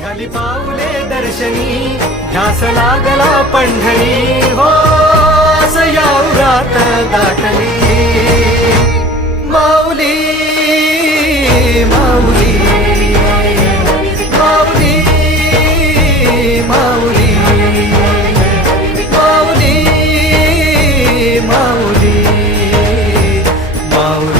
निघाली पाऊले दर्शनी. ध्यास लागला पंढरी. हो असं दाटली. माऊली माऊली. माऊली माऊली. माऊली माऊली. माऊली.